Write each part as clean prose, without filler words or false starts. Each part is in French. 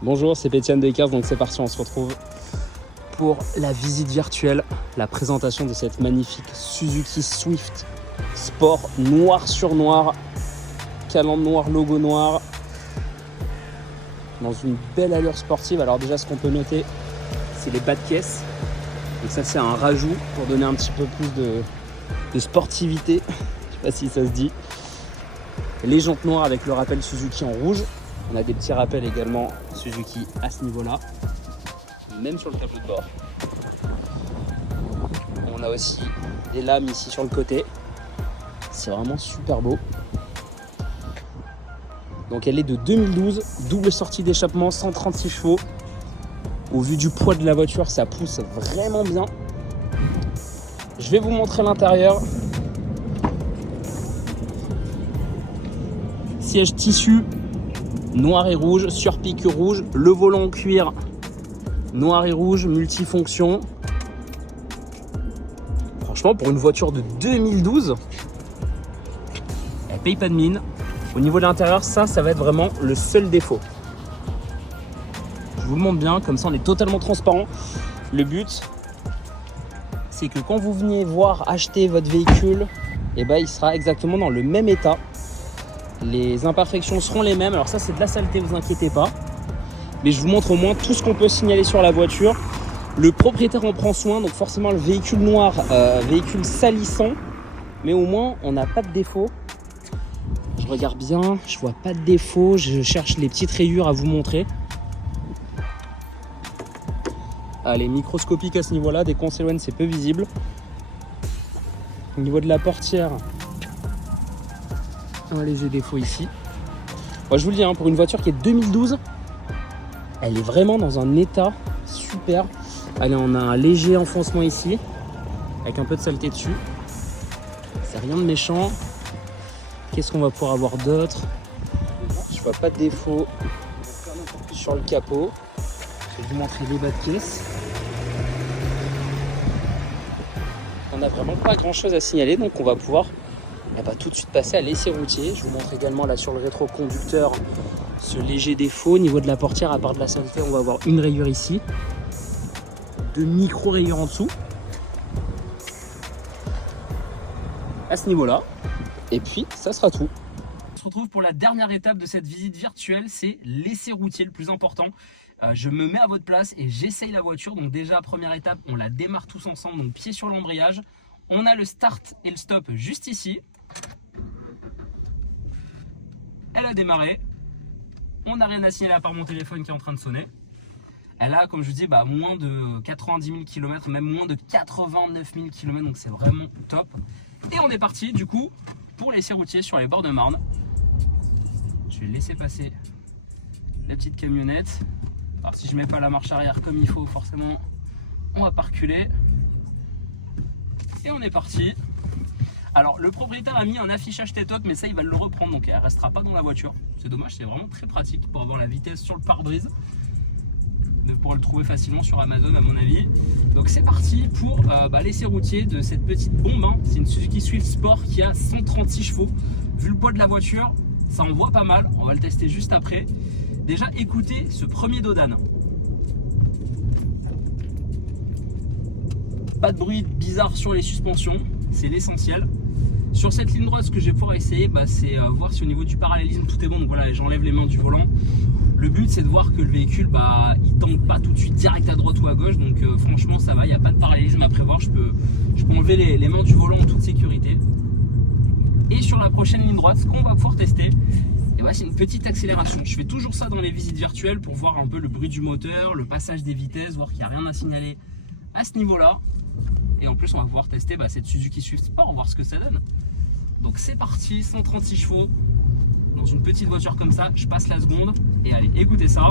Bonjour, c'est Pétienne de Cars, donc c'est parti, on se retrouve pour la visite virtuelle, la présentation de cette magnifique Suzuki Swift Sport noir sur noir, calandre noir, logo noir, dans une belle allure sportive. Alors déjà, ce qu'on peut noter, c'est les bas de caisse. Donc ça, c'est un rajout pour donner un petit peu plus de sportivité. Je sais pas si ça se dit. Les jantes noires avec le rappel Suzuki en rouge. On a des petits rappels également Suzuki à ce niveau-là, même sur le tableau de bord. On a aussi des lames ici sur le côté. C'est vraiment super beau. Donc elle est de 2012, double sortie d'échappement, 136 chevaux. Au vu du poids de la voiture, ça pousse vraiment bien. Je vais vous montrer l'intérieur. Siège tissu noir et rouge, sur piqûre rouge, le volant en cuir noir et rouge, multifonction. Franchement, pour une voiture de 2012, elle paye pas de mine. Au niveau de l'intérieur, ça va être vraiment le seul défaut. Je vous le montre bien, comme ça on est totalement transparent. Le but, c'est que quand vous veniez voir acheter votre véhicule, il sera exactement dans le même état. Les imperfections seront les mêmes. Alors ça, c'est de la saleté, vous inquiétez pas. Mais je vous montre au moins tout ce qu'on peut signaler sur la voiture. Le propriétaire en prend soin, donc forcément le véhicule noir, véhicule salissant. Mais au moins, on n'a pas de défaut. Je regarde bien, je vois pas de défaut. Je cherche les petites rayures à vous montrer. Allez, microscopique à ce niveau-là. Dès qu'on s'éloigne, c'est peu visible. Au niveau de la portière, un léger défaut ici. Moi je vous le dis, pour une voiture qui est 2012, elle est vraiment dans un état super. Allez, on a un léger enfoncement ici, avec un peu de saleté dessus. C'est rien de méchant. Qu'est-ce qu'on va pouvoir avoir d'autre? Je vois pas de défaut sur le capot. Je vais vous montrer les bas de caisse. On n'a vraiment pas grand chose à signaler, donc on va pouvoir tout de suite passer à l'essai routier. Je vous montre également là sur le rétroconducteur ce léger défaut. Au niveau de la portière, à part de la saleté, on va avoir une rayure ici, deux micro rayures en dessous à ce niveau là, et puis ça sera tout. On se retrouve pour la dernière étape de cette visite virtuelle, c'est l'essai routier le plus important. Je me mets à votre place et j'essaye la voiture. Donc déjà, première étape, on la démarre tous ensemble, donc pied sur l'embrayage. On a le start et le stop juste ici. Elle a démarré. On n'a rien à signaler à part mon téléphone qui est en train de sonner. Elle a, comme je vous dis, moins de 90 000 km, même moins de 89 000 km, donc c'est vraiment top. Et on est parti du coup pour l'essai routier sur les bords de Marne. Je vais laisser passer la petite camionnette. Alors si je mets pas la marche arrière comme il faut, forcément on va pas reculer. Et on est parti. Alors le propriétaire a mis un affichage TikTok, mais ça il va le reprendre, donc elle restera pas dans la voiture. C'est dommage, c'est vraiment très pratique pour avoir la vitesse sur le pare-brise. De pouvoir le trouver facilement sur Amazon à mon avis. Donc c'est parti pour l'essai routier de cette petite bombe. C'est une Suzuki Swift Sport qui a 136 chevaux. Vu le poids de la voiture, ça en voit pas mal. On va le tester juste après. Déjà écoutez ce premier dodan. Pas de bruit bizarre sur les suspensions, c'est l'essentiel. Sur cette ligne droite, ce que je vais pouvoir essayer, c'est voir si au niveau du parallélisme tout est bon. Donc voilà, j'enlève les mains du volant. Le but c'est de voir que le véhicule il tangue pas tout de suite direct à droite ou à gauche. Donc franchement ça va, il n'y a pas de parallélisme à prévoir. Je peux enlever les mains du volant en toute sécurité. Et sur la prochaine ligne droite, ce qu'on va pouvoir tester, c'est une petite accélération. Je fais toujours ça dans les visites virtuelles pour voir un peu le bruit du moteur, le passage des vitesses, voir qu'il n'y a rien à signaler à ce niveau-là. Et en plus on va pouvoir tester cette Suzuki Swift Sport, voir ce que ça donne. Donc c'est parti, 136 chevaux dans une petite voiture comme ça. Je passe la seconde et allez, écoutez ça.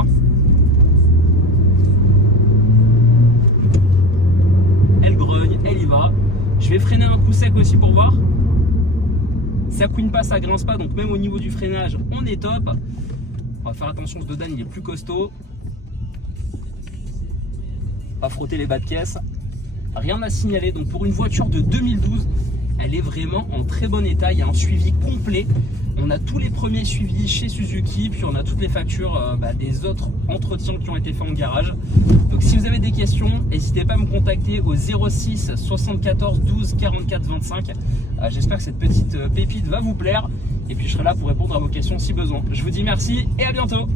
Elle grogne, elle y va. Je vais freiner un coup sec aussi pour voir. Ça couine pas, ça grince pas, donc même au niveau du freinage on est top. On va faire attention, ce dodan il est plus costaud. Pas frotter les bas de caisse. Rien à signaler, donc pour une voiture de 2012 elle est vraiment en très bon état. Il y a un suivi complet. On a tous les premiers suivis chez Suzuki, puis on a toutes les factures des autres entretiens qui ont été faits en garage. Donc si vous avez des questions, n'hésitez pas à me contacter au 06 74 12 44 25. J'espère que cette petite pépite va vous plaire et puis je serai là pour répondre à vos questions si besoin. Je vous dis merci et à bientôt.